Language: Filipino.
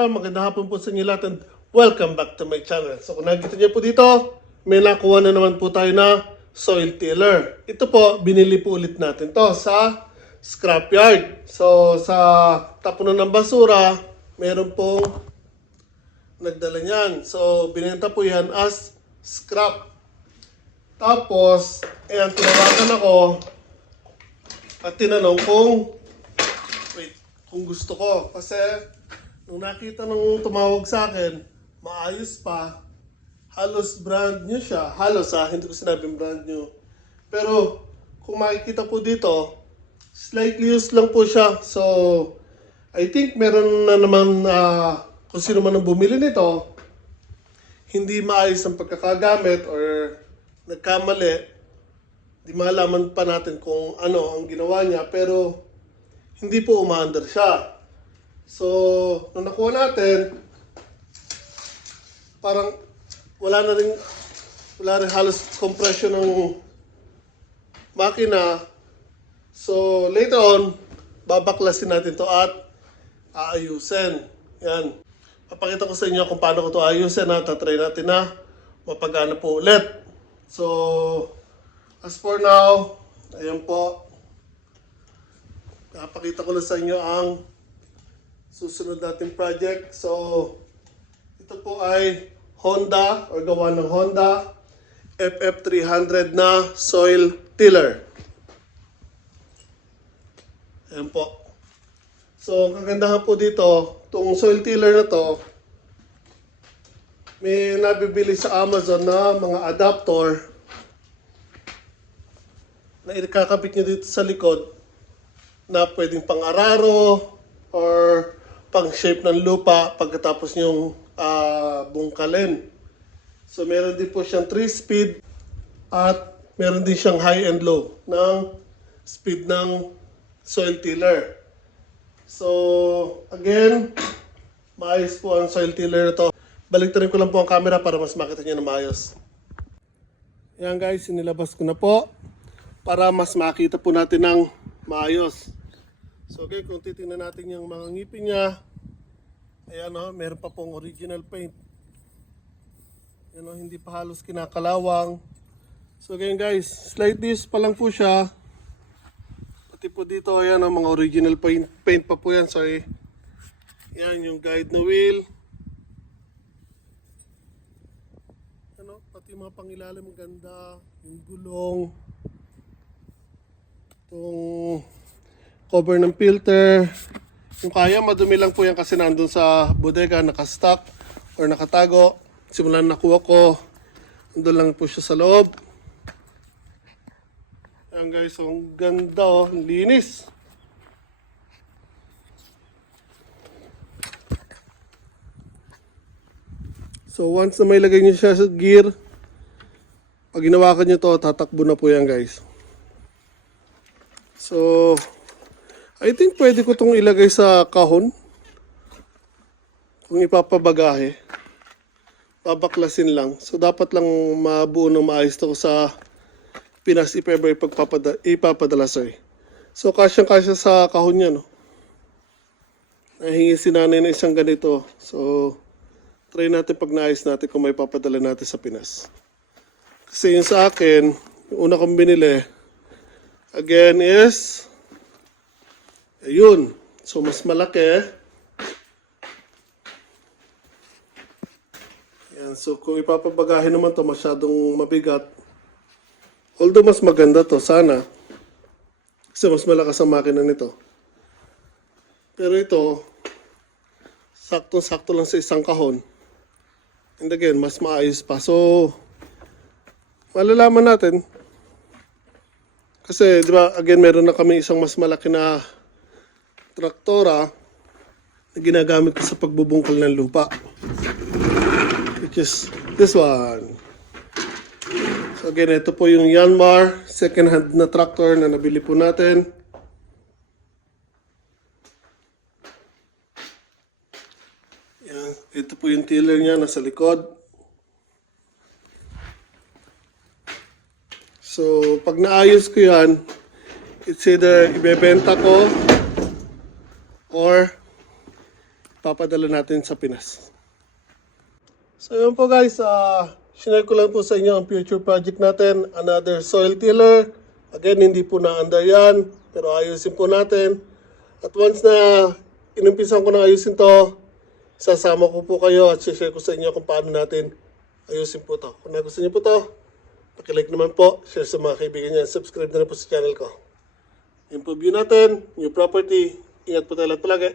everyone, magandang hapon po sa inyo lahat and welcome back to my channel. So kung nakikita niyo po dito, may nakuha na naman po tayo na soil tiller. Ito po, binili po ulit natin to sa scrapyard. So sa tapunan ng basura, meron pong nagdala niyan. So binenta po yan as scrap. Tapos, ayan, tinawagan ako at tinanong kung gusto ko. Kasi, nung nakita nung tumawag sa akin, maayos pa, halos brand new siya. Halos hindi ko sinabing brand new. Pero, kung makikita po dito, slightly used lang po siya. So, I think meron na naman, kung sino man ang bumili nito, hindi maayos ang pagkakagamit or nagkamali. Di malaman pa natin kung ano ang ginawa niya, pero hindi po umaandar siya. So, nung nakuha natin, parang wala rin halos compression ng makina. So, later on, babaklasin natin to at aayusin. Yan. Papakita ko sa inyo kung paano ko to ayusin at tatry natin na mapagana po ulit. So, as for now, ayan po. Napakita ko lang sa inyo ang susunod nating project. So, ito po ay Honda or gawa ng Honda FF300 na soil tiller. Ayan po. So, ang kagandahan po dito, itong soil tiller na to, may nabibili sa Amazon na mga adapter na ikakabit nyo dito sa likod na pwedeng pang-araro or pang-shape ng lupa pagkatapos nyong bungkalin. So meron din po siyang 3-speed at meron din siyang high and low ng speed ng soil tiller. So again, maayos po ang soil tiller na to. Baliktarin ko lang po ang camera para mas makita nyo na maayos. Yan guys, sinilabas ko na po para mas makita po natin ng maayos. So okay, kung titingnan natin yung mga ngipin niya, ayan o, meron pa pong original paint. Yan o, hindi pa halos kinakalawang. So again guys, slight disc pa lang po siya. Pati po dito, ayan o, mga original paint pa po yan. So yan yung guide na wheel. Ano, pati mga pangilalim maganda, yung gulong. Itong cover ng filter. Yung kaya, madumi lang po yan kasi nandun sa bodega, nakastock or nakatago. Simulan nakuha ko, nandun lang po siya sa loob. Ayan guys, so, ang ganda oh, ang linis. So once na may lagay niyo siya sa gear, pag ginawakan niyo to, tatakbo na po yan guys. So, I think pwede ko itong ilagay sa kahon. Kung ipapabagahe. Babaklasin lang. So, dapat lang mabuo ng maayos ito sa Pinas if ever ipapadala sa'yo. So, kasyang-kasya sa kahon niya, no? Nahingi si nanay na isang ganito. So, try natin pag naayos natin kung may papadala natin sa Pinas. Kasi yung sa akin, yung una kong binili, again is, ayun. So, mas malaki. Yan. So, kung ipapabagahin naman to masyadong mabigat. Although, mas maganda to sana. Kasi mas malakas ang makina nito. Pero ito, sakto-sakto lang sa isang kahon. And again, mas maayos pa. So, malalaman natin. Kasi, di ba, again, meron na kami isang mas malaki na traktora na ginagamit ko sa pagbubungkal ng lupa. Which is this one. So, again, ito po yung Yanmar second-hand na tractor na nabili po natin. Yan. Ito po yung tiller niya nasa likod. So, pag naayos ko yan, it's either ibebenta ko or papadala natin sa Pinas. So yun po guys, share ko lang po sa inyo ang future project natin, another soil tiller. Again, hindi po na-under yan, pero ayusin po natin. At once na inumpisan ko na ayusin to, sasama ko po kayo at share ko sa inyo kung paano natin ayusin po to. Kung nagustuhan niyo po to, pakilike naman po, share sa mga kaibigan niya, subscribe na rin po sa channel ko. Yun po view natin, new property. Ingat po tayo lahat palagi.